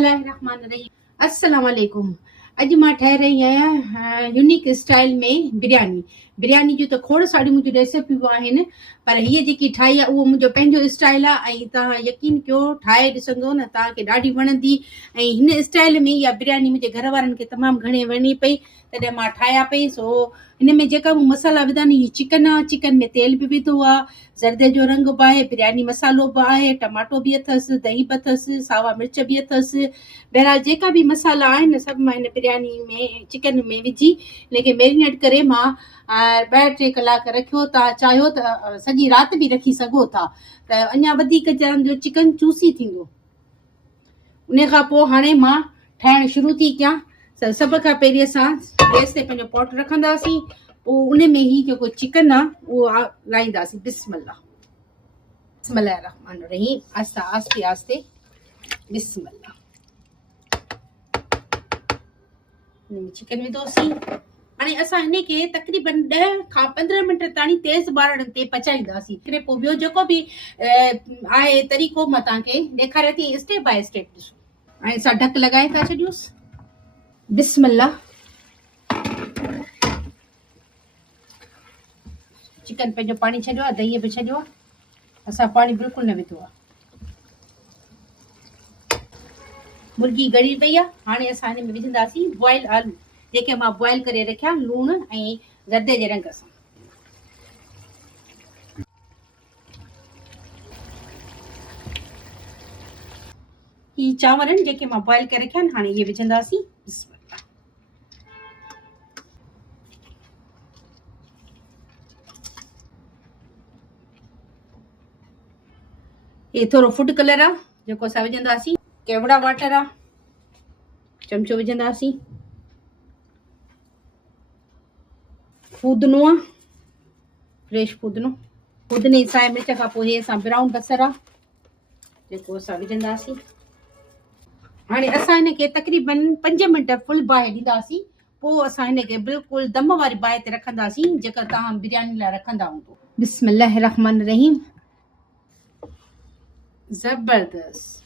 बिस्मिल्लाहिर्रहमानिर्रहीम। अस्सलाम वालेकुम। अॼु मां ठाहे रही आहियां यूनिक स्टाइल में बिरयानी जूं त खोड़ सारियूं मुंहिंजूं रेसिपियूं आहिनि, पर हीअ जेकी ठाही आहे उहो मुंहिंजो पंहिंजो स्टाइल आहे ऐं तव्हां यकीन कयो ठाहे ॾिसंदो न तव्हांखे ॾाढी वणंदी। ऐं हिन स्टाइल में इहा बिरयानी मुंहिंजे घर वारनि खे तमामु घणी वणी पई, तॾहिं मां ठाहिया पई। सो हिन में जेका बि मसाला विधा आहिनि, हीअ चिकन आहे, चिकन में तेल बि विधो आहे, ज़रदे जो रंग बि आहे, बिरयानी मसालो बि आहे, टमाटो बि अथसि, दही बि अथसि, सावा मिर्च बि अथसि। बहरहाल जेका बि मसाला आहिनि सभु मां हिन बिरयानी में चिकन में विझी हिनखे मैरिनेट करे मां 2-3 कलाक रखियो। तव्हां चाहियो त सॼी राति बि रखी सघो था, त अञा वधीक जो चिकन चूसी थींदो। उन खां पोइ हाणे मां ठाहिणु शुरू थी कयां। सभ खां पहिरीं असां गैस ते पंहिंजो पॉट रखंदासीं, पोइ उन में ही जेको चिकन आहे उहो लाहींदासीं। बिस्मिल्लाहिर्रहमानिर्रहीम। आस्ते आस्ते बिस्मिल्लाह। चिकन विधोसीं। हाणे असां हिन खे तक़रीबन 10 खां 15 मिंट ताणी तेज़ ॿारण ते पचाईंदासीं। पोइ ॿियो जेको बि आहे तरीक़ो मां तव्हांखे ॾेखारियां थी, स्टेप बाय स्टेप ॾिसो। हाणे असां ढक लॻाए था छॾियूंसि। बिस्मिल्लाह। चिकन पंहिंजो पाणी छॾियो आहे, दही बि छॾियो आहे, असां पाणी बिल्कुलु न विधो आहे। मुर्गी ॻड़ी पई आहे। हाणे असां हिन में विझंदासीं बॉइल आलू, जेके मां बॉइल करे रखिया लूणु ऐं ज़रदे जे रंग सां। ही चांवर आहिनि जेके मां बॉइल करे रखिया आहिनि, हाणे इहे विझंदासीं। हे थोरो फूड कलर आहे जेको असां विझंदासीं। केवड़ा वाटर आहे, चमचो विझंदासीं। फूदनो आहे, फ्रेश फूदने साए मिर्च खां पोइ हे असां ब्राउन बसर आहे जेको असां विझंदासीं। हाणे असां हिन खे तक़रीबन 5 मिंट फुल बाहि ॾींदासीं। पोइ असां हिन खे बिल्कुलु दम वारी बाहि ते रखंदासीं, जेका तव्हां बिरयानी लाइ रखंदा हूंदो। बिस्मिल्लाहिर्रहमानिर्रहीम। ज़बरदस्त।